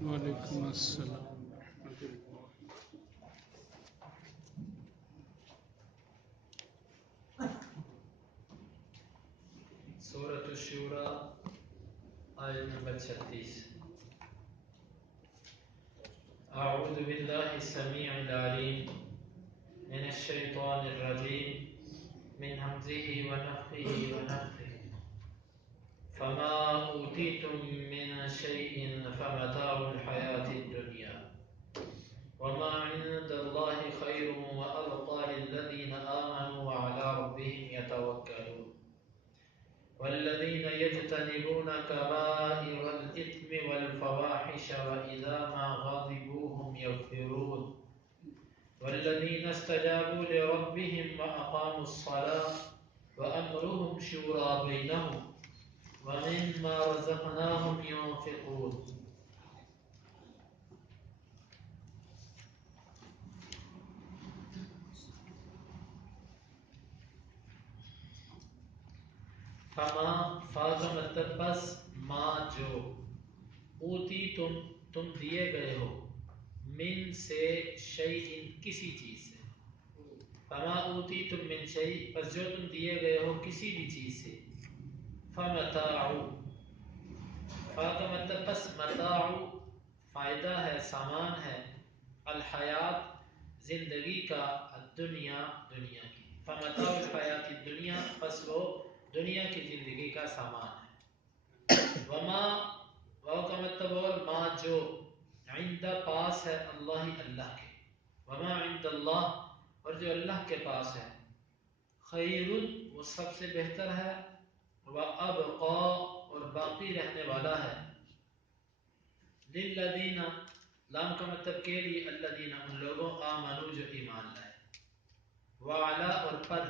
وعلیکم السلام ورحمۃ اللہ۔ سورۃ الشورى آیت نمبر 36۔ اعوذ باللہ السمیع العلیم من الشیطان الرجیم من ہمزہ ونفخہ ونفثہ فما اوتیتم من شیء فمتاع الحیاۃ الدنیا وما عند اللہ خیر وابقى للذین آمنوا وعلى ربهم يتوکلون والذين يجتنبون كبائر الإثم والفواحش وإذا ما غضبوا هم يغفرون والذين استجابوا لربهم وأقاموا الصلاة وأمرهم شورى بينهم ومما رزقناهم ينفقون۔ فما فا کا مطلب بس، ما جو، اوتی تم دیے گئے ہو، من سے شیء کسی چیز سے، فما اوتی تم من شیء پس جو تم دیے گئے ہو کسی بھی چیز سے، فمتاع فا کا مطلب بس متاع فائدہ ہے، سامان ہے، الحیات زندگی کا، الدنیا دنیا کی، فمتاع الحیات الدنیا پس وہ دنیا کی زندگی کا سامان ہے۔ وما واو کا مطلب اور ما جو، عند پاس ہے، اللہ اللہ کے، وما عند اللہ اور جو اللہ کے پاس ہے، خیر وہ سب سے بہتر ہے، وابقى اور باقی رہنے والا ہے، للذین لام کا مطلب کے لیے، الذین ان لوگوں، آمنو جو ایمان لائے، وعلا اور پر،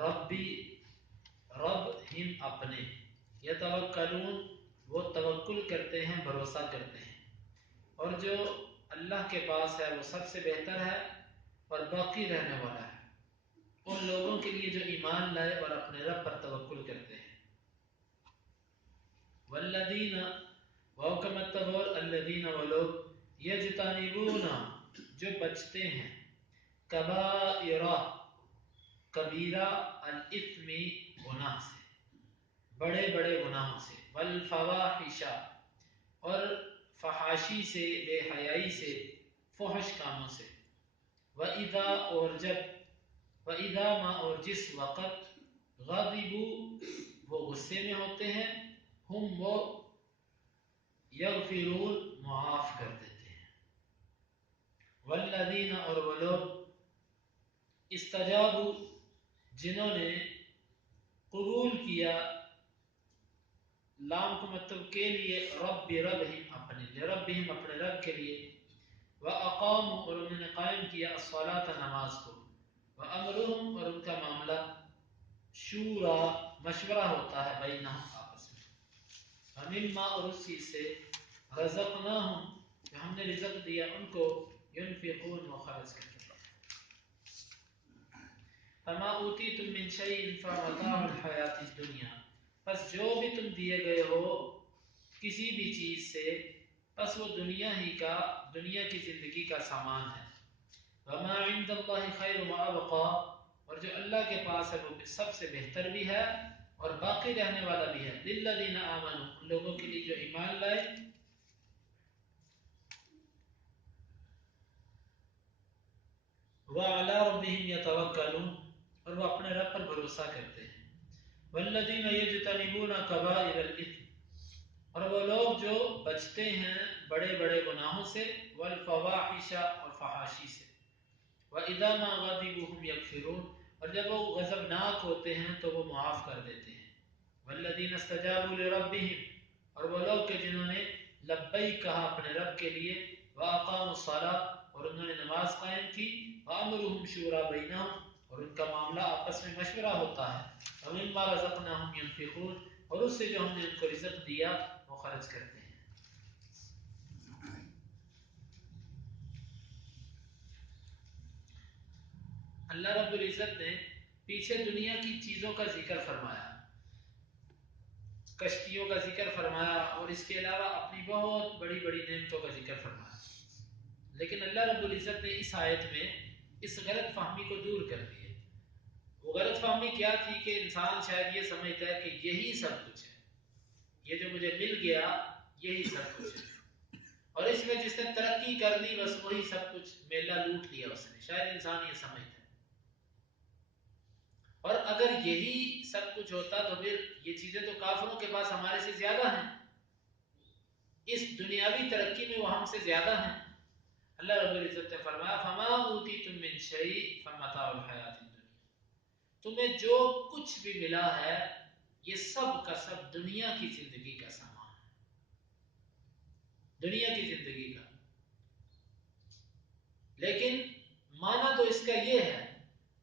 ربی رب ہم اپنے، یتوکلون وہ توکل کرتے ہیں، بھروسہ کرتے ہیں، اور جو اللہ کے پاس ہے وہ سب سے بہتر ہے اور باقی رہنے والا ہے ان لوگوں کے لیے جو ایمان لائے اور اپنے رب پر توکل کرتے ہیں۔ والذین واو کا مطلب اور الذین وہ لوگ، یجتنبون جو بچتے ہیں، کبائر کبیرہ، الاثم گناہ سے، بڑے بڑے گناہوں سے، والفواحش اور فحاشی سے، بے حیائی سے، فحش کاموں سے، وَإِذَا اور جب، وَإِذَا ما اور جس وقت، غضبوا وہ غصے میں ہوتے ہیں، ہم وہ یغفرون معاف کر دیتے ہیں، والذین اور وہ لوگ، استجابوا جنہوں نے قبول کیا، لام کو مطلب کے لیے، رب ربہم اپنے، لربہم اپنے رب کے لیے، وَأَقَامُوا اور انہوں نے قائم کیا، الصَّلَاةَ نماز کو، وَأَمْرُهُمْ اور ان کا معاملہ، شورا مشورہ ہوتا ہے، بینہم آپس میں، وَمِمَّا اور اس چیز سے، رَزَقْنَاهُمْ جو ہم نے رزق دیا ان کو، ينفقون وہ خرچ کرتے ہیں۔ فَمَا أُوتِيتُم مِّن شَيْءٍ فَمَتَاعُ الْحَيَاةِ الدُّنْيَا پس جو بھی تم دیے گئے ہو کسی بھی چیز سے، پس وہ دنیا ہی کا، دنیا کی زندگی کا سامان ہے، وما عند اللہ خیر وابقى اور جو اللہ کے پاس ہے وہ سب سے بہتر بھی ہے اور باقی رہنے والا بھی ہے، للذین آمنوا ان لوگوں کے لیے جو ایمان لائے، وعلی ربہم یتوکلون اور وہ اپنے رب پر بھروسہ کرتے ہیں، والذین یجتنبون کبائر الاثم اور وہ لوگ جو بچتے ہیں بڑے بڑے گناہوں سے، والفواحش اور فحاشی سے، وَإِذَا مَا غَضِبُوا هُمْ يَغْفِرُونَ اور جب وہ غضبناک ہوتے ہیں تو وہ معاف کر دیتے ہیں، وَالَّذِينَ اسْتَجَابُوا لِرَبِّهِمْ اور وہ لوگ کہ جنہوں نے لبیک کہا اپنے رب کے لیے، وَأَقَامُوا الصَّلَاةَ اور انہوں نے نماز قائم کی، وَأَمْرُهُمْ شُورَىٰ بَيْنَهُمْ اور ان کا معاملہ آپس میں مشورہ ہوتا ہے، وَمِمَّا رَزَقْنَاهُمْ يُنْفِقُونَ اور اس سے جو ہم نے ان کو رزق دیا وہ خرچ کرتے ہیں۔ اللہ رب العزت نے پیچھے دنیا کی چیزوں کا ذکر فرمایا، کشتیوں کا ذکر فرمایا اور اس کے علاوہ اپنی بہت بڑی بڑی نعمتوں کا ذکر فرمایا، لیکن اللہ رب العزت نے اس آیت میں اس غلط فہمی کو دور کر دیا۔ وہ غلط فہمی کیا تھی کہ انسان شاید یہ سمجھتا ہے کہ یہی سب کچھ ہے، یہ جو مجھے مل گیا یہی سب کچھ ہے، اور اس میں جس نے ترقی کر لی بس وہی سب کچھ، میلہ لوٹ لیا اس نے، شاید انسان یہ سمجھتا ہے۔ اور اگر یہی سب کچھ ہوتا تو پھر یہ چیزیں تو کافروں کے پاس ہمارے سے زیادہ ہیں، اس دنیاوی ترقی میں وہ ہم سے زیادہ ہیں۔ اللہ رب العزت نے فرمایا فما اوتیتم من شیء فمتاع الحیات الدنیا، تمہیں جو کچھ بھی ملا ہے یہ سب کا سب دنیا کی زندگی کا سامان ہے، دنیا کی زندگی کا۔ لیکن معنی تو اس کا یہ ہے،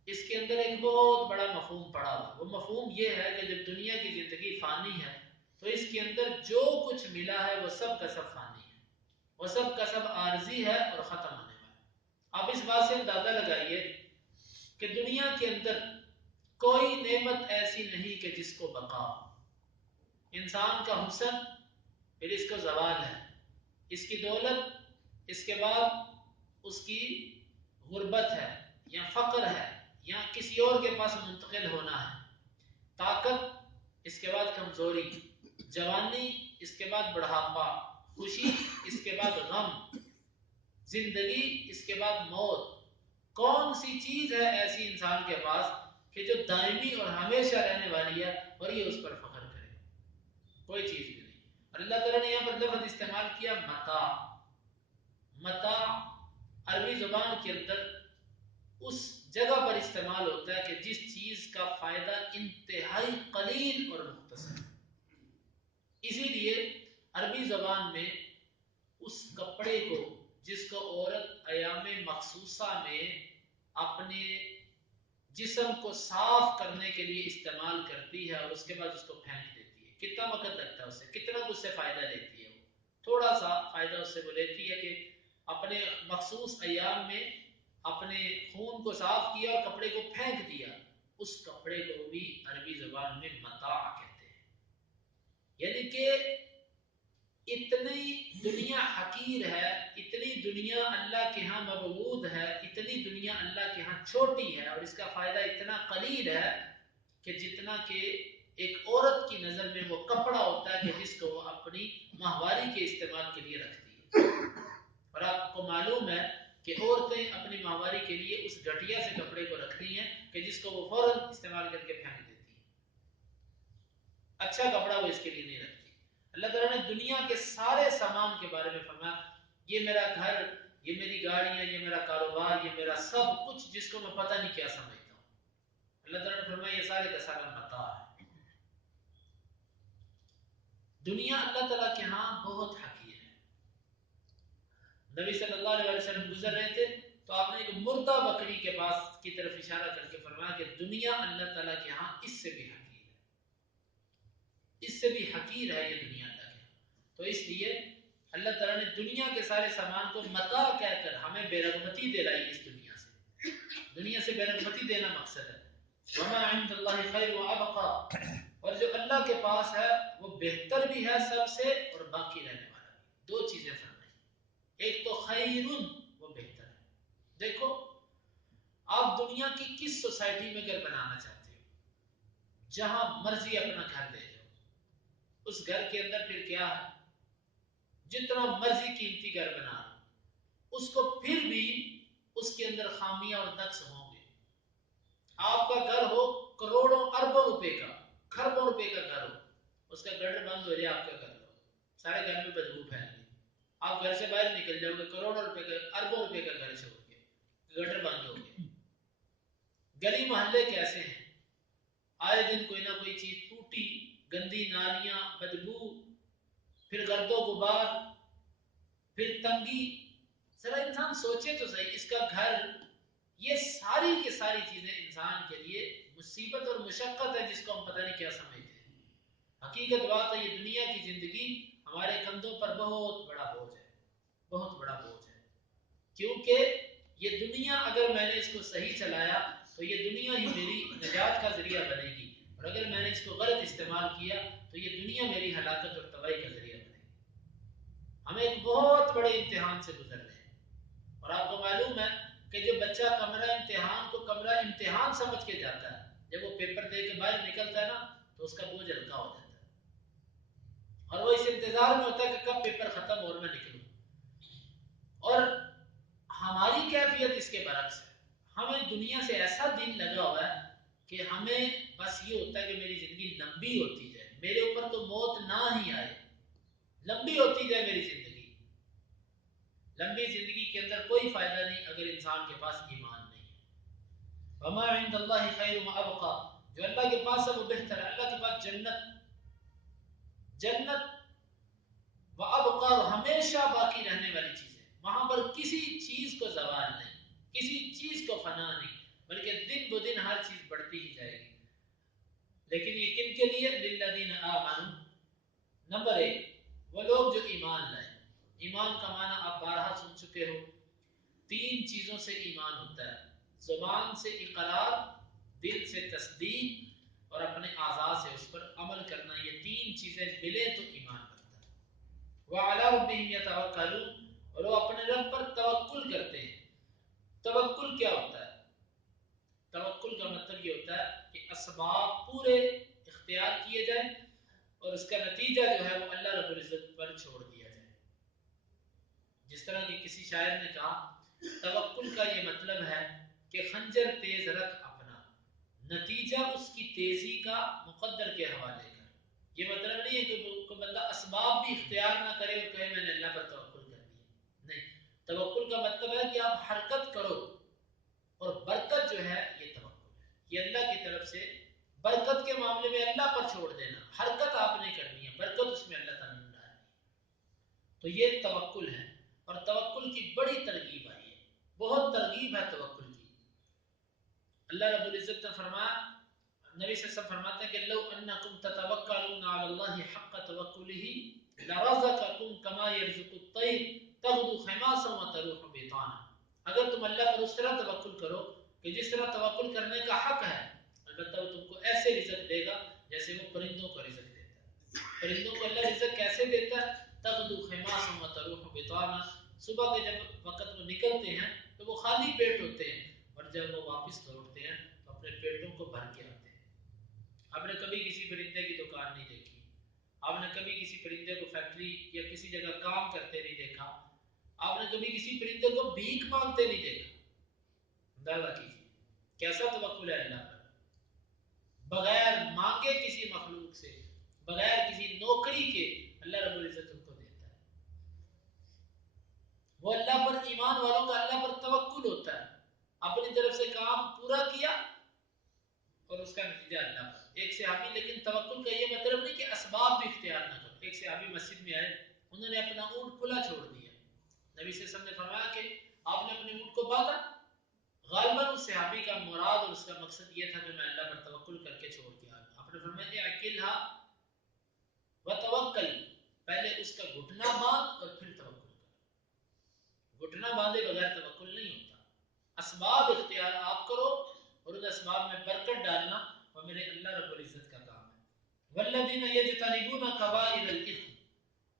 اس کے اندر ایک بہت بڑا مفہوم پڑا ہوا، وہ مفہوم یہ ہے کہ جب دنیا کی زندگی فانی ہے تو اس کے اندر جو کچھ ملا ہے وہ سب کا سب فانی ہے، وہ سب کا سب عارضی ہے اور ختم ہونے والا ہے۔ آپ اس بات سے اندازہ لگائیے کہ دنیا کے اندر کوئی نعمت ایسی نہیں کہ جس کو بقا ہو۔ انسان کا حسن، پھر اس کو زوال ہے، اس کی دولت، اس کے بعد اس کی غربت ہے یا فقر ہے یا کسی اور کے پاس منتقل ہونا ہے، طاقت، اس کے بعد کمزوری، جوانی، اس کے بعد بڑھاپا، خوشی، اس کے بعد غم، زندگی، اس کے بعد موت۔ کون سی چیز ہے ایسی انسان کے پاس کہ جو دائمی اور ہمیشہ رہنے والی ہے اور یہ اس پر فخر کرے؟ کوئی چیز بھی نہیں۔ اور اللہ تعالیٰ نے یہاں پر لفظ استعمال کیا متاع۔ متاع عربی زبان کے اندر اس جگہ پر استعمال ہوتا ہے کہ جس چیز کا فائدہ انتہائی قلیل اور مختصر، اسی لیے عربی زبان میں اس کپڑے کو جس کو عورت ایام مخصوصہ میں اپنے جسم کو صاف کرنے کے لیے استعمال کرتی ہے اور اس کے بعد اس کو پھینک دیتی ہے، کتنا وقت لگتا ہے اسے، کتنا اس سے فائدہ لیتی ہے؟ وہ تھوڑا سا فائدہ اس سے وہ لیتی ہے کہ اپنے مخصوص ایام میں اپنے خون کو صاف کیا اور کپڑے کو پھینک دیا، اس کپڑے کو بھی عربی زبان میں متاع کہتے ہیں۔ یعنی کہ اتنی دنیا حقیر ہے، اتنی دنیا اللہ کے ہاں مبغوض ہے، اتنی دنیا اللہ کے ہاں چھوٹی ہے اور اس کا فائدہ اتنا قلیل ہے کہ جتنا کہ ایک عورت کی نظر میں وہ کپڑا ہوتا ہے کہ جس کو وہ اپنی ماہواری کے استعمال کے لیے رکھتی ہے۔ اور آپ کو معلوم ہے کہ عورتیں اپنی ماہواری کے لیے اس گھٹیا سے کپڑے کو رکھتی ہیں کہ جس کو وہ فوراً استعمال کر کے پھینک دیتی ہیں، اچھا کپڑا وہ اس کے لیے نہیں رکھتی۔ اللہ تعالیٰ نے دنیا کے سارے سامان کے بارے میں فرمایا یہ میرا گھر، یہ میری گاڑیاں، یہ میرا کاروبار، یہ میرا سب کچھ جس کو میں پتہ نہیں کیا سمجھتا ہوں، اللہ تعالیٰ نے فرمایا یہ سارے کا سارا متاع ہے۔ دنیا اللہ تعالیٰ کے ہاں بہت حقیر ہے۔ نبی صلی اللہ علیہ وسلم گزر رہے تھے تو آپ نے ایک مردہ بکری کے پاس کی طرف اشارہ کر کے فرمایا کہ دنیا اللہ تعالیٰ کے ہاں اس سے بھی حقیر ہے، اس سے بھی حقیر ہے یہ دنیا اللہ کے ہاں۔ تو اس لیے اللہ تعالیٰ نے دنیا کے سارے سامان کو متاع کہہ کر ہمیں بے رغبتی دلائی اس دنیا سے، دنیا سے بے رغبتی دینا مقصد ہے۔ وما عند اللہ خیر وابقى، اور جو اللہ کے پاس ہے وہ بہتر بھی ہے سب سے اور باقی رہنے والا بھی۔ دو چیزیں فرمائی، ایک تو خیرن، وہ بہتر ہے۔ دیکھو آپ دنیا کی کس سوسائٹی میں گھر بنانا چاہتے ہو، جہاں مرضی اپنا گھر لے جاؤ، اس گھر کے اندر پھر کیا ہے، جتنا مرضی قیمتی گھر بنا لو اس کو پھر بھی اس کے اندر خامیاں اور نقص ہوں گے۔ آپ کا گھر ہو کروڑوں اربوں روپے کا، کھربوں روپے کا گھر ہو، اس کا گٹر بند ہو جائے آپ کا گھر ہو، سارے گھر میں بدبو پھیل گئی، آپ گھر سے باہر نکل جاؤ گے، کروڑوں روپے کا، اربوں روپے کا گھر چھوڑ کے، گٹر بند ہو گیا۔ گلی محلے کیسے ہیں، آئے دن کوئی نہ کوئی چیز ٹوٹی، گندی نالیاں، بدبو، پھر گرد و غبار، پھر تنگی۔ ذرا انسان سوچے تو صحیح، اس کا گھر، یہ ساری کی ساری چیزیں انسان کے لیے مصیبت اور مشقت ہے جس کو ہم پتہ نہیں کیا سمجھتے ہیں۔ حقیقت بات ہے یہ دنیا کی زندگی ہمارے کندھوں پر بہت بڑا بوجھ ہے، بہت بڑا بوجھ ہے، کیونکہ یہ دنیا اگر میں نے اس کو صحیح چلایا تو یہ دنیا ہی میری نجات کا ذریعہ بنے گی، اور اگر میں نے اس کو غلط استعمال کیا تو یہ دنیا میری ہلاکت اور تباہی کا ذریعہ بنے گی. ہمیں ایک بہت بڑے امتحان سے گزر رہے ہیں. اور آپ کو معلوم ہے کہ جو بچہ کمرہ امتحان کو کمرہ امتحان سمجھ کے جاتا ہے، جب وہ پیپر دے کے باہر نکلتا ہے نا تو اس کا بوجھ ہلکا ہو جاتا ہے، اور وہ اس انتظار میں ہوتا ہے کہ کب پیپر ختم اور میں نکلوں. اور ہماری کیفیت اس کے برعکس ہے. ہمیں دنیا سے ایسا دن لگا ہوا ہے کہ ہمیں بس یہ ہوتا ہے کہ میری زندگی لمبی ہوتی جائے، میرے اوپر تو موت نہ ہی آئے، لمبی ہوتی جائے میری زندگی. لمبی زندگی کے اندر کوئی فائدہ نہیں اگر انسان کے پاس ایمان نہیں ہے. وما عند اللہ خیر وابقا، جو اللہ کے پاس ہے وہ بہتر ہے. اللہ کے پاس جنت وابقا، ہمیشہ باقی رہنے والی چیز ہے. وہاں پر کسی چیز کو زوال نہیں، کسی چیز کو فنا نہیں، بلکہ دن ب دن ہر چیز بڑھتی ہی جائے گی. لیکن یہ کن کے لیے؟ للذین آمنوا. نمبر 1 وہ لوگ جو ایمان لائے. ایمان کا معنی آپ بارہا سن چکے ہو. 3 چیزوں سے ایمان ہوتا ہے: زبان سے اقرار، دل سے تصدیق، اور اپنے اعضاء سے اس پر عمل کرنا. یہ 3 چیزیں ملے تو ایمان بنتا ہے. وعلی ربہم یتوکلون، اور وہ اپنے رب پر توکل کرتے ہیں. توکل کیا ہوتا ہے؟ توکل کا مطلب یہ ہوتا ہے کہ اسباب پورے اختیار کیے جائیں اور اس کا نتیجہ جو ہے وہ اللہ رب العزت پر چھوڑ دیا جائے. جس طرح کہ کسی شاعر نے کہا، توکل کا یہ مطلب ہے کہ خنجر تیز رکھ اپنا، نتیجہ اس کی تیزی کا مقدر کے حوالے کر. یہ مطلب نہیں ہے کہ کوئی بندہ اسباب بھی اختیار نہ کرے اور کہے میں نے اللہ پر توکل کر دیا. نہیں، توکل کا مطلب ہے کہ آپ حرکت کرو، اور برکت جو ہے یہ توکل ہے. یہ اللہ کی طرف سے برکت کے معاملے میں اللہ پر چھوڑ دینا. حرکت آپ نے کرنی ہے، برکت اس میں اللہ تعالیٰ نے ڈالنی ہے. تو یہ توکل ہے. اور توکل کی بڑی ترغیب آئی ہے، بہت ترغیب ہے توکل کی. اللہ رب العزت نے فرمایا، نبی صلی اللہ علیہ وسلم فرماتے ہیں کہ لو انکم تتوکلون علی اللہ حق توکلہ لرزقکم کما یرزق الطیر تغدو خماسا وتروح بطانا. اگر تم اللہ پر اس طرح توکل کرو کہ جس طرح توکل کرنے کا حق ہے، البتہ وہ تم کو ایسے رزق دے گا جیسے وہ پرندوں کو رزق دیتا ہے. پرندوں کو اللہ رزق کیسے دیتا ہے؟ تغدو خماسا وتروح بطانا. صبح کے جب وقت وہ نکلتے ہیں تو وہ خالی پیٹ ہوتے ہیں، اور جب وہ واپس لوٹتے ہیں تو اپنے پیٹوں کو بھر کے آتے ہیں. آپ نے کبھی کسی پرندے کی دکان نہیں دیکھی، آپ نے کبھی کسی پرندے کو فیکٹری یا کسی جگہ کام کرتے نہیں دیکھا، آپ نے کبھی کسی پرندے کو بھیک مانگتے نہیں دیکھا. اندازہ کیجیے کیسا توکل ہے اللہ پر. بغیر مانگے کسی مخلوق سے، بغیر کسی نوکری کے اللہ رب العزت ان کو دیتا ہے. وہ اللہ پر ایمان والوں کا اللہ پر توکل ہوتا ہے. اپنی طرف سے کام پورا کیا اور اس کا نتیجہ اللہ پر. ایک صحابی، لیکن توکل کا یہ مطلب نہیں کہ اسباب بھی اختیار نہ کرو. ایک صحابی مسجد میں آئے، انہوں نے اپنا اونٹ کھلا چھوڑ دیا. نبی صلی اللہ علیہ وسلم نے فرمایا کہ آپ نے اپنے اونٹ کو باندھا. غالباً اس صحابی کا مراد اور اس کا مقصد یہ تھا کہ میں اللہ پر توکل کر کے چھوڑ کے آ گیا. آپ نے فرمایا اکلھا وتوکل، پہلے اس کا گھٹنا باندھ اور پھر توکل کر. گھٹنا باندھے بغیر توکل نہیں ہوتا. اسباب اختیار آپ کرو اور ان اسباب میں برکت ڈالنا وہ میرے اللہ رب العزت کا کام ہے. والذین یجتنبون کبائر الاثم،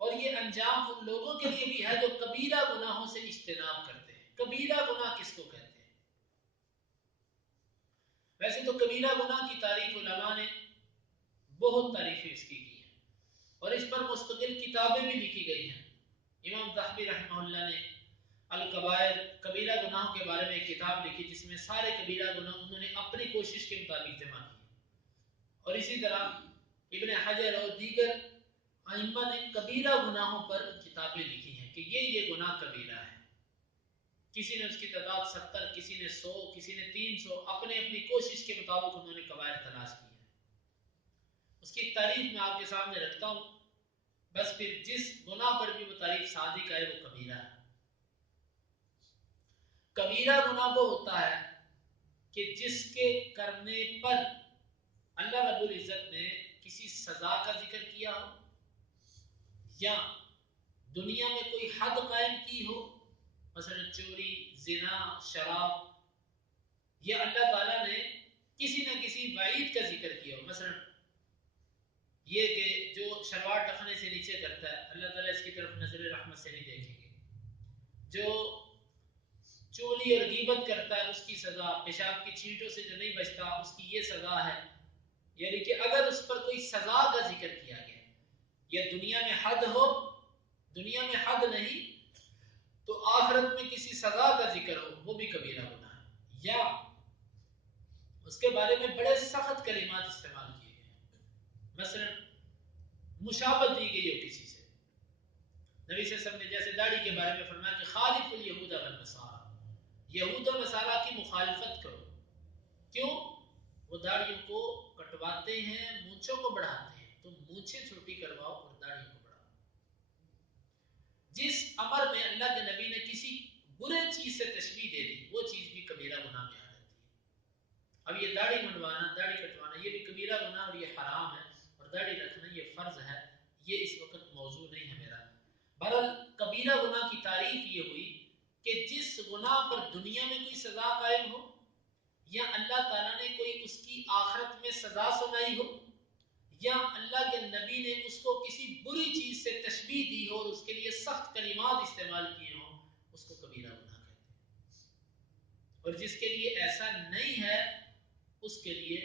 اور یہ انجام ان لوگوں کے لیے بھی ہے جو کبیرہ گناہوں سے اجتناب کرتے ہیں. کبیرہ گناہ کس کو کہتے ہیں؟ ویسے تو کبیرہ گناہ کی تعریف علماء نے بہت تعریفیں اس کی ہیں اور اس پر مستقل کتابیں بھی لکھی گئی ہیں. امام ذہبی رحمہ اللہ نے الکبائر، کبیرہ گناہوں کے بارے میں ایک کتاب لکھی جس میں سارے کبیرہ گناہ انہوں نے اپنی کوشش کے مطابق جمع کیے. اور اسی طرح ابن حجر اور دیگر ائمہ نے کبیرہ گناہوں پر کتابیں لکھی ہیں کہ یہ گناہ کبیرہ ہے. کسی نے اس کی تعداد 70، کسی نے 100، کسی نے 300، اپنے اپنی کوشش کے مطابق انہوں نے کبائر تلاش کی ہیں. اس کی تعریف میں آپ کے سامنے رکھتا ہوں، بس پھر جس گناہ پر بھی وہ تعریف صادق ہے وہ کبیرہ ہے. کبیرہ گناہ وہ ہوتا ہے کہ جس کے کرنے پر اللہ رب العزت نے کسی سزا کا ذکر کیا ہو یا دنیا میں کوئی حد قائم کی ہو، مثلا چوری، زنا، شراب، یا اللہ تعالیٰ نے کسی نہ کسی وعید کا ذکر کیا ہو. مثلا یہ کہ جو شلوار ٹخنے سے نیچے کرتا ہے اللہ تعالیٰ اس کی طرف نظر رحمت سے نہیں دیکھیں گے. جو چولی اور غیبت کرتا ہے اس کی سزا، پیشاب کی چھینٹوں سے جو نہیں بچتا اس کی یہ سزا ہے. یعنی کہ اگر اس پر کوئی سزا کا ذکر کیا گیا یا دنیا میں حد ہو، دنیا میں حد نہیں تو آخرت میں کسی سزا کا ذکر ہو، وہ بھی کبیرہ گناہ ہے. یا اس کے بارے میں بڑے سخت کلمات استعمال کیے گئے، مثلا مشابہت دی گئی ہو کسی سے. نبی صلی اللہ علیہ وسلم نے جیسے داڑھی کے بارے میں فرمایا کہ خالف الیہود والنصارى، یہود و نصارہ کی مخالفت کرو. کیوں؟ وہ داڑھیوں کو کٹواتے ہیں، مونچھوں کو بڑھاتے ہیں، تو مونچھیں چھوٹی کرواؤ اور داڑھیوں کو بڑھاؤ. جس امر میں اللہ کے نبی نے کسی برے چیز سے تشبیہ دے دی وہ چیز بھی کبیرہ گناہ میں آ جاتی ہے. اب یہ داڑھی منڈوانا، داڑھی کٹوانا یہ بھی کبیرہ گناہ اور یہ حرام ہے، اور داڑھی رکھنا یہ فرض ہے. یہ اس وقت موضوع نہیں ہے میرا. بہرحال کبیرہ گناہ کی تعریف یہ ہوئی کہ جس گناہ پر دنیا میں کوئی سزا قائم ہو یا اللہ تعالیٰ نے کوئی اس کی آخرت میں سزا سنائی ہو یا اللہ کے نبی نے اس کو کسی بری چیز سے تشبیہ دی ہو اور اس کے لیے سخت کلمات استعمال کیے ہوں، اس کو کبیرہ گناہ کہتے ہیں. اور جس کے لیے ایسا نہیں ہے اس کے لیے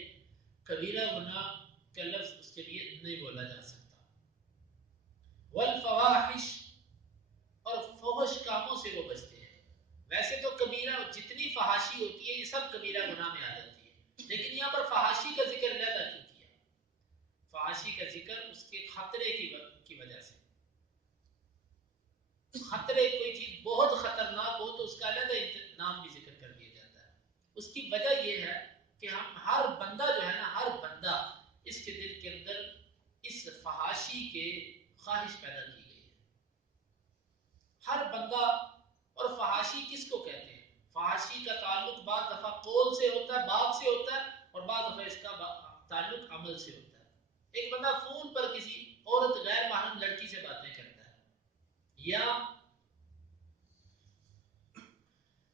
کبیرہ گناہ کا لفظ اس کے لیے نہیں بولا جا سکتا. والفواحش، اور فحش کاموں سے وہ بچتے ہیں. ویسے تو کبیرہ جتنی فحاشی ہوتی ہے یہ سب کبیرہ گناہ میں آ جاتی ہے، لیکن یہاں پر فحاشی کا ذکر زیادہ کیوں کیا؟ فحاشی کا ذکر اس کے خطرے کی وجہ سے. خطرے، کوئی چیز بہت خطرناک ہو تو اس کا علیحدہ نام بھی ذکر کر دیا جاتا ہے. اس کی وجہ یہ ہے کہ ہم ہر بندہ جو ہے نا، ہر بندہ اس کے دل کے اندر اس فحاشی کے خواہش پیدا کی گئی ہے. ہر بندہ. اور فحاشی کس کو کہتے ہیں؟ فحاشی کا تعلق بعض دفعہ قول سے ہوتا ہے، بات سے ہوتا ہے، اور بعض دفعہ اس کا تعلق عمل سے ہوتا ہے. ایک بندہ فون پر کسی عورت غیر محرم لڑکی سے باتیں کرتا ہے یا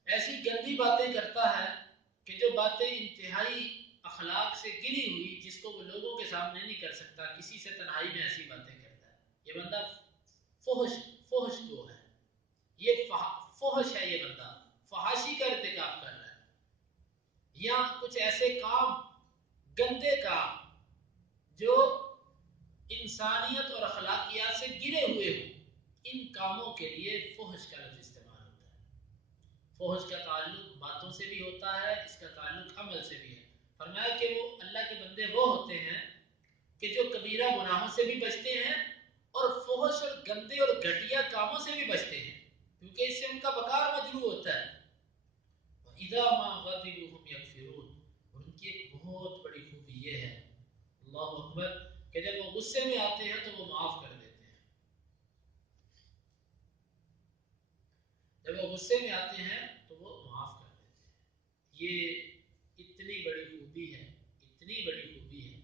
ایسی گندی باتیں کرتا ہے کہ جو باتیں انتہائی اخلاق سے گری ہوئی جس کو وہ لوگوں کے سامنے نہیں کر سکتا، کسی سے تنہائی میں ایسی باتیں کرتا ہے، یہ بندہ فحش کو ہے. یہ فحش ہے، یہ بندہ فحاشی کا ارتکاب کر رہا ہے. یا کچھ ایسے کام، گندے کام جو انسانیت اور اخلاقیات سے گرے ہوئے ہوں، ان کاموں کے لیے فحش کا لفظ استعمال ہوتا ہے. فحش کا تعلق باتوں سے بھی ہوتا ہے، اس کا تعلق عمل سے بھی ہے. فرمایا کہ وہ اللہ کے بندے وہ ہوتے ہیں کہ جو کبیرہ گناہوں سے بھی بچتے ہیں اور فحش اور گندے اور گھٹیا کاموں سے بھی بچتے ہیں، کیونکہ اس سے ان کا وقار مجروح ہوتا ہے. وَإِذَا مَا غَضِبُوا هُمْ يَغْفِرُونَ، اور ان کی ایک بہت بڑی خوبی یہ ہے، اللہ اکبر، کہ جب وہ غصے میں آتے ہیں تو وہ معاف کر دیتے ہیں. جب وہ غصے میں آتے ہیں تو وہ معاف کر دیتے ہیں. یہ اتنی بڑی خوبی ہے، اتنی بڑی خوبی ہے.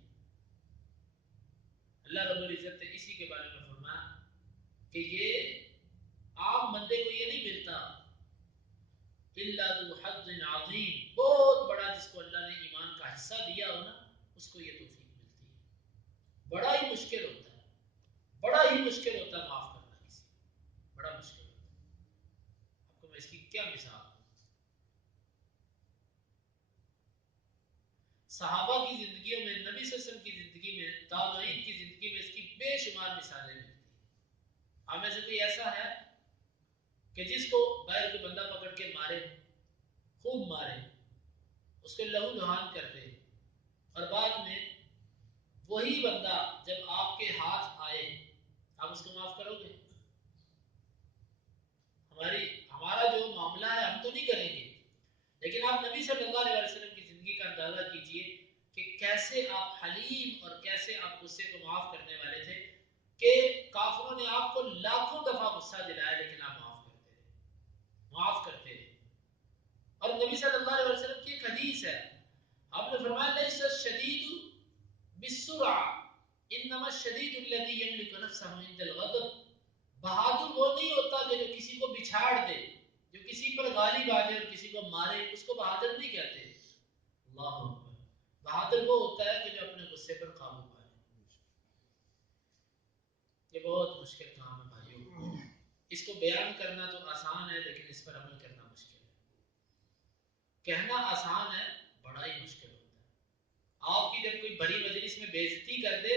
اللہ رب العزت نے اسی کے بارے میں فرمایا کہ یہ عام بندے کو یہ نہیں ملتا، الا ذو حظ عظیم، بہت بڑا جس کو اللہ نے ایمان کا حصہ دیا ہو نا اس کو یہ توفیق ملتی ہے. بڑا ہی مشکل ہوتا ہے، بڑا ہی مشکل ہوتا ہے معاف کرنا کسی کو، بڑا مشکل ہوتا ہے. آپ کو میں اس کی کیا مثال دوں؟ صحابہ کی زندگیوں میں، نبی صلی اللہ علیہ وسلم کی زندگی میں، تابعین کی زندگی میں اس کی بے شمار مثالیں ملتی ہیں. آپ میں سے کوئی ایسا ہے کہ جس کو غیر کوئی بندہ پکڑ کے مارے، خوب مارے، اس کو لہو لہان کر دے، اور بعد میں وہی بندہ جب آپ کے ہاتھ آئے آپ اس کو معاف کرو گے؟ ہمارا جو معاملہ ہے ہم تو نہیں کریں گے، لیکن آپ نبی صلی اللہ علیہ وسلم کی زندگی کا اندازہ کیجئے کہ کیسے آپ حلیم اور کیسے آپ غصے کو معاف کرنے والے تھے کہ کافروں نے آپ کو لاکھوں دفعہ غصہ دلایا لیکن آپ معاف کرتے رہے. اور نبی صلی اللہ علیہ وسلم کی ایک حدیث ہے، آپ نے فرمایا لیس الشدید بالسرعہ انما الشدید الذی یملک نفسہ عند الغضب. بہادر وہ نہیں ہوتا کہ جو کسی کو بچھاڑ دے، جو کسی پر غالب آ جائے اور کسی کو مارے، اس کو بہادر نہیں کہتے. اللہ اکبر. بہادر وہ ہوتا ہے کہ جو اپنے غصے پر قابو پائے. یہ بہت مشکل کام ہے بھائیوں. اس کو بیان کرنا تو آسان ہے لیکن اس پر عمل کرنا مشکل ہے. کہنا آسان ہے، بڑا ہی مشکل ہوتا ہے. آپ کی جب کوئی بڑی مجلس میں بے عزتی کر دے،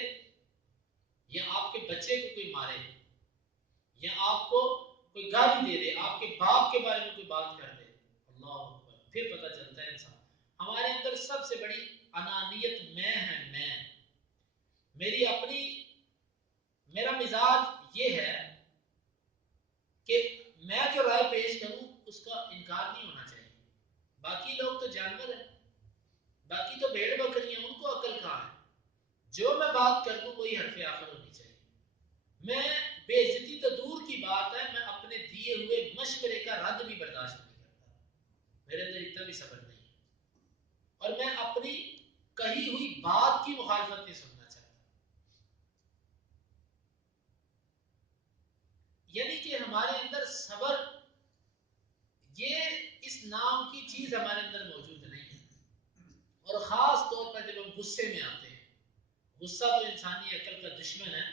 یا آپ کے بچے کو کوئی مارے، یا آپ کو کوئی گالی دے دے، آپ کے باپ کے بارے میں کوئی بات کر دے، اللہ اکبر، پھر پتہ چلتا ہے انسان. ہمارے اندر سب سے بڑی انانیت میں ہے. میری اپنی، میرا مزاج یہ ہے کہ میں جو رائے پیش کروں اس کا انکار نہیں ہونا چاہیے. باقی لوگ تو جانور ہیں، باقی تو بھیڑ بکریاں، ان کو عقل کہاں ہے. جو میں بات کر دوں وہی حرف آخر ہونی چاہیے. میں بے عزتی تو دور کی بات ہے، میں اپنے دیے ہوئے مشورے کا رد بھی برداشت نہیں کرتا. میرے اندر اتنا بھی صبر نہیں ہے، اور میں اپنی کہی ہوئی بات کی مخالفت نہیں سننا چاہتا. یعنی کہ ہمارے اندر صبر، یہ اس نام کی چیز ہمارے اندر موجود نہیں ہے. اور خاص طور پر جب ہم غصے میں آتے ہیں، غصہ تو انسانی عقل کا دشمن ہے.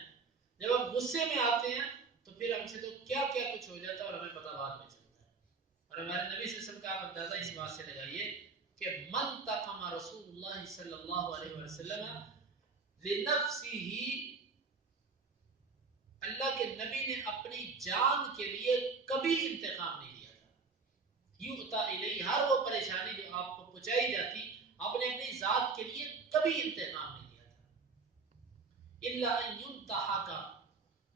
جب ہم غصے میں آتے ہیں تو پھر ہم سے تو کیا کیا کچھ ہو جاتا ہے اور ہمیں پتہ بعد میں چلتا ہے. اور ہمارے نبی صلی اللہ علیہ وسلم کا آپ اندازہ اس بات سے لگائیے کہ من تقم رسول اللہ صلی اللہ علیہ وسلم لنفسه، اللہ کے نبی نے اپنی جان کے لیے کبھی انتقام نہیں لیا تھا. یؤتا الیہ، ہر وہ پریشانی جو آپ کو پہنچائی جاتی، آپ نے اپنی ذات کے لیے کبھی انتقام نہیں لیا تھا. الا ان ينتهك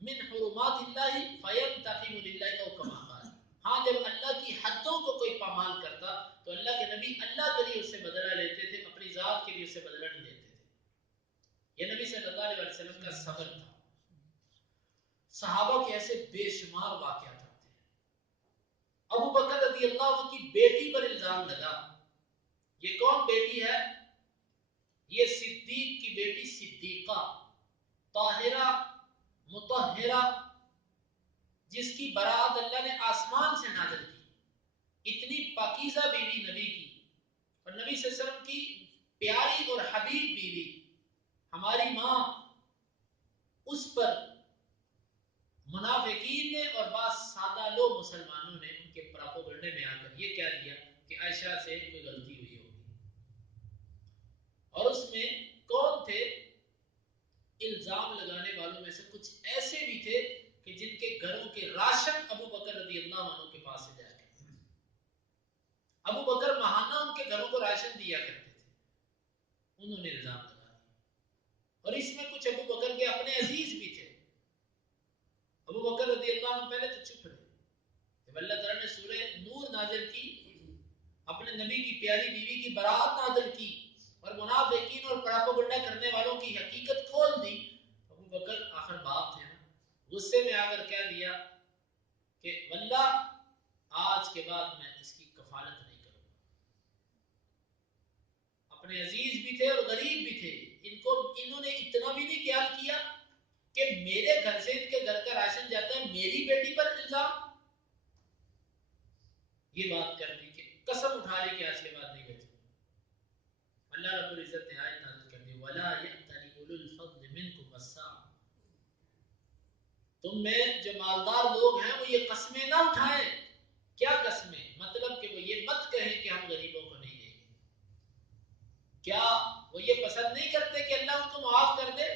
من حرمات اللہ فینتقم للہ او کما قال. ہاں، جب اللہ کی حدوں کو کوئی پامال کرتا تو اللہ کے نبی اللہ کے لیے اس سے بدلہ لیتے تھے، اپنی ذات کے لیے اس سے بدلہ نہیں لیتے تھے. یہ نبی صلی اللہ علیہ وسلم کا صبر تھا. صحابہ کے ایسے بے شمار واقعات آتے ہیں. ابو بکر رضی اللہ عنہ کی بیٹی پر الزام لگا. یہ کون بیٹی ہے؟ یہ صدیق کی بیٹی صدیقہ طاہرہ مطہرہ، جس کی برات اللہ نے آسمان سے نازل کی. اتنی پاکیزہ بیوی نبی کی، اور نبی صلی اللہ علیہ وسلم کی پیاری اور حبیب بیوی، ہماری ماں، اس پر منافقین نے اور بعض سادہ لوگ مسلمانوں نے ان کے پراپوگنڈے میں آ کر یہ کہہ دیا کہ عائشہ سے کوئی غلطی ہوئی ہوگی. اور اس میں کون تھے؟ الزام لگانے والوں میں سے کچھ ایسے بھی تھے کہ جن کے گھروں کے راشن ابو بکر رضی اللہ عنہ کے پاس سے جایا کرتے تھے. ابو بکر ماہانہ ان کے گھروں کو راشن دیا کرتے تھے. انہوں نے الزام لگا دیا. اور اس میں کچھ ابو بکر کے اپنے عزیز بھی تھے. ابو بکر رضی اللہ عنہ پہلے تو چپ رہے. جب اللہ تعالیٰ نے سورہ نور نازل کی، اپنے نبی کی پیاری بیوی کی برات نازل کی اور منافقین اور پراپوگنڈا کرنے والوں کی حقیقت کھول دی، ابو بکر آخر باپ تھے نا، غصے میں آ کر کہہ دیا کہ واللہ آج کے بعد میں اس کی کفالت نہیں کروں گا. اپنے عزیز بھی تھے اور غریب بھی تھے. انہوں نے اتنا بھی نہیں خیال کیا کہ میرے گھر سے ان کے گھر کا راشن جاتا ہے، میری بیٹی پر الزام. یہ بات کر دی کہ قسم اٹھا لی کہ آج کے بعد نہیں بچوں. اللہ رب العزت نے آیت نازل کر دی وَلَا يَأْتَلِ أُولُو الْفَضْلِ مِنْكُمْ وَالسَّعَةِ. تم میں جو مالدار لوگ ہیں وہ یہ قسمیں نہ اٹھائیں. کیا قسمیں؟ مطلب کہ وہ یہ مت کہیں کہ ہم غریبوں کو نہیں دیں گے. کیا وہ یہ پسند نہیں کرتے کہ اللہ ان کو معاف کر دے؟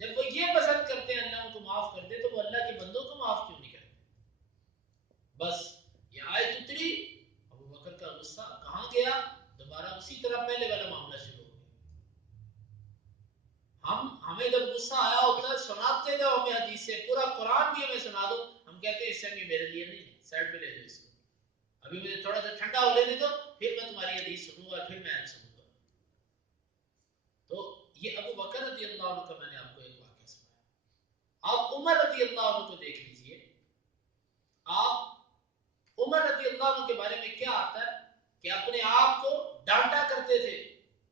جب وہ یہ پسند کرتے ہیں اللہ ان کو معاف کر دے، تو وہ اللہ کے بندوں کو معاف کیوں نہیں کرتے؟ بس یہ آیت اتری، ابو بکر کا غصہ کہاں گیا؟ دوبارہ اسی طرح پہلے والا معاملہ شروع ہو گیا. ہمیں جب غصہ آیا ہوتا ہے سناتے جاؤ ہمیں حدیث سے، پورا قرآن بھی ہمیں سنا دو، ہم کہتے ہیں اس سے میرے لیے نہیں، سائڈ پہ لے دو اس کو، ابھی مجھے تھوڑا سا ٹھنڈا ہو لینے دو، پھر میں تمہاری حدیث سنوں گا، پھر میں آیت سنوں گا. تو یہ ابو بکر رضی اللہ عنہ کا میں نے آپ کو ایک واقعہ سنایا. آپ عمر رضی اللہ عنہ کو دیکھ لیجئے. آپ عمر رضی اللہ عنہ کے بارے میں کیا آتا ہے کہ اپنے آپ کو ڈانٹا کرتے تھے،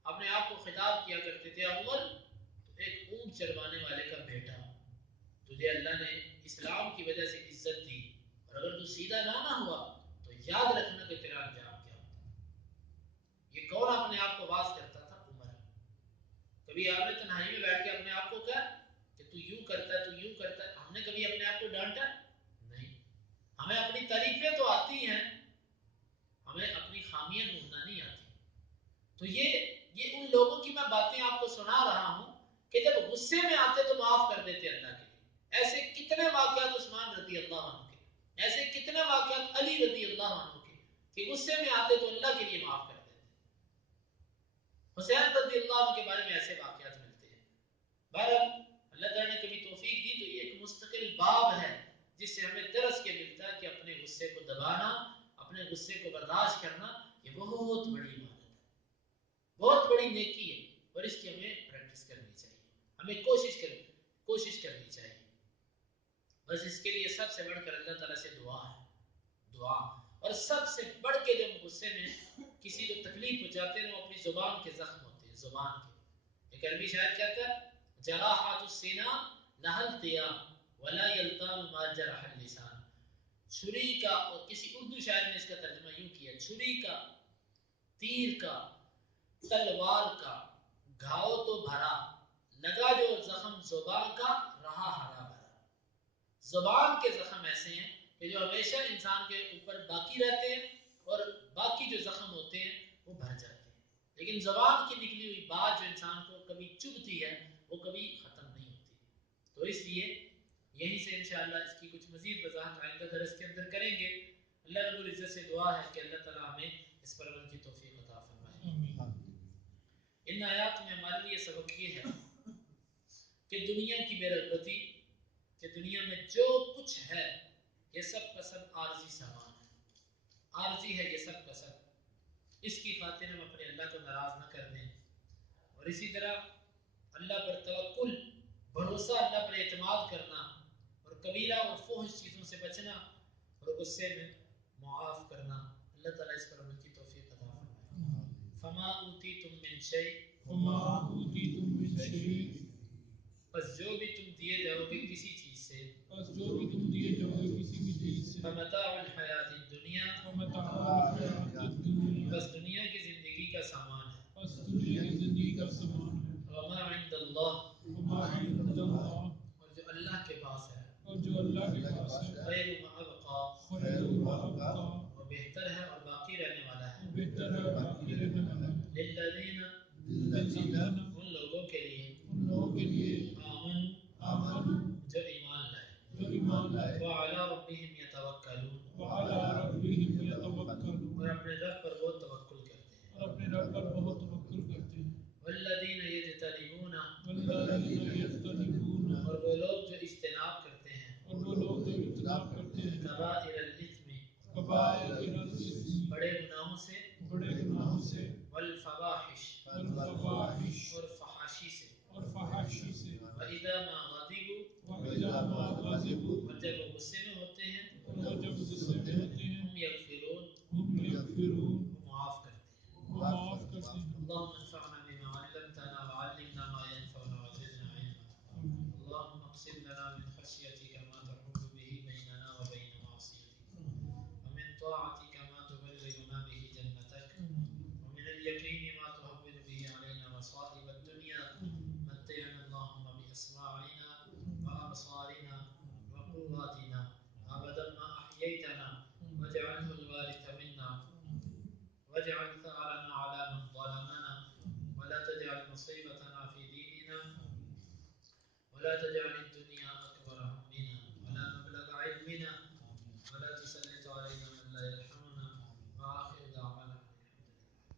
اپنے آپ کو خطاب کیا کرتے تھے عمر تو ایک اونٹ چروانے والے کا بیٹا، تجھے اللہ نے اسلام کی وجہ سے عزت دی، اور اگر تو سیدھا نہ ہوا تو یاد رکھنا کہ تیرا انجام کیا ہوتا. یہ کون اپنے آپ کو واز کرتا تھا؟ عمر. کبھی آپ نے تنہائی میں بیٹھ کے اپنے آپ کو کہا کہ تو یوں کرتا ہے، تو یوں کرتا ہے؟ کبھی اپنے آپ کو ڈانٹا نہیں. ہمیں اپنی تعریفیں تو آتی ہیں, ہمیں اپنی خامیاں ڈھونڈنا نہیں آتی. تو یہ ان لوگوں کی میں باتیں آپ کو سنا رہا ہوں کہ جب غصے میں آتے تو معاف کر دیتے اللہ کے لیے. ایسے کتنے واقعات عثمان رضی اللہ عنہ کے, ایسے کتنے واقعات علی رضی اللہ عنہ کے کہ غصے میں آتے تو اللہ کے لیے معاف کر دیتے. حسین رضی اللہ عنہ کے بارے میں ایسے واقعات ملتے ہیں. بہرحال اللہ تعالیٰ نے کبھی توفیق دی تو یہ ایک مستقل باب ہے جس سے ہمیں درس کے ملتا ہے کہ اپنے غصے کو دبانا, اپنے غصے کو برداشت کرنا یہ بہت بڑی عبادت ہے, بہت بڑی نیکی ہے, اور اس کی ہمیں پریکٹس کرنی چاہیے, ہمیں کوشش کرنی چاہیے. بس اس کے لیے سب سے بڑھ کر اللہ تعالیٰ سے دعا ہے, دعا. اور سب سے بڑھ کے جب غصے میں کسی کو تکلیف پہنچاتے ہیں وہ اپنی زبان کے زخم ہوتے ہیں, زبان کے. ایک عربی شاعر کہتا ہے جراحات السینہ لہا التیام ولا یلتام ما جرح اللسان. چھری کا, اور کسی اردو شاعر نے اس کا ترجمہ یوں کیا, چھری کا, تیر کا, تلوار کا گھاؤ تو بھرا, لگا جو زخم زبان کا رہا ہرا بھرا. زبان کے زخم ایسے ہیں کہ جو ہمیشہ انسان کے اوپر باقی رہتے ہیں, اور باقی جو زخم ہوتے ہیں وہ بھر جاتے ہیں. لیکن زبان کی نکلی ہوئی بات جو انسان کو کبھی چبھتی ہے وہ کبھی ختم نہیں ہوتی. تو اس لیے یہیں سے انشاءاللہ اس کی کچھ مزید وضاحت آئندہ درس کے اندر کریں گے. اللہ رب العزت سے دعا ہے کہ اللہ تعالیٰ ہمیں اس پر عمل کی توفیق عطا فرمائے. ان آیات میں ہمارے لیے سبق یہ ہے کہ دنیا کی بے رغبتی, کہ دنیا میں جو کچھ ہے یہ سب کا سب عارضی سامان ہے, عارضی ہے یہ سب کا سب. اس کی خاطر ہم اپنے اللہ کو ناراض نہ کر دیں, اور اسی طرح اللہ پر توکل, بھروسہ, اللہ پر اعتماد کرنا, اور کبیرہ اور فحش چیزوں سے بچنا, اور غصے میں معاف کرنا. اللہ تعالیٰ اس پر عمل کی توفیق عطا فرمائے. فما اوتیتم من شیء, وما اوتیتم من شیء, بس جو بھی تم دیے جاؤ گے کسی چیز سے, بس جو بھی تم دیے جاؤ گے کسی بھی چیز سے, فمتاع الحیات الدنیا, ومتاع الحیات الدنیا, بس دنیا کی زندگی کا سامان ہے, بس دنیا کی زندگی کا سامان ہے, وما عند اللہ, وما عند اللہ, اور جو اللہ کے پاس ہے, اور جو اللہ کے پاس ہے, خیر و ابقا, خیر و ابقا, وہ بہتر ہے اور باقی رہنے والا ہے, بہتر ہے اور باقی رہنے والا ہے, للذین, للذین, ان لوگوں کے لیے, ان لوگوں کے لیے, آمن, آمنوا, جو ایمان لائے, جو ایمان لائے, وعلی ربہم یتوکلون, وعلی ربہم یتوکلون, اور اپنے رب پر وہ توکل کرتے ہیں, اور اپنے رب پر بہت توکل کرتے ہیں, والذین یجتنبون, والذین یجتنبون, اور وہ لوگ جو اجتناب کرتے ہیں, اور وہ لوگ جو اجتناب کرتے ہیں, کبائر الاثم, کبائر الاثم, بڑے گناہوں سے, بڑے گناہوں سے, والفواحش, والفواحش, اور فحاشی سے, اور فحاشی سے, وَإِذَا مَا غَضِبُوا, وَإِذَا مَا غَضِبُوا, اور جب وہ غصے میں ہوتے ہیں, اور جب غصے میں ہوتے ہیں, ہم یغفرون, ہم یغفرون, وہ معاف کرتے ہیں. وہ معاف کرتے ہیں. اللهم انفعنا بما علمتنا وعلمنا ما ينفعنا وزدنا علما. اللهم اقسم لنا من خشيتك ما تحول به بيننا وبين معصيتك, ومن طاعتك ما تبلغنا به جنتك, ومن اليقين ما تهون به علينا مصائب الدنيا. متعنا اللهم بأسماعنا وأبصارنا وقواتنا أبدا ما أحييتنا, واجعله الوارث منا, واجعل ثأرنا على من ظلمنا, ولا تجعل مصيبتنا في ديننا, ولا تجعل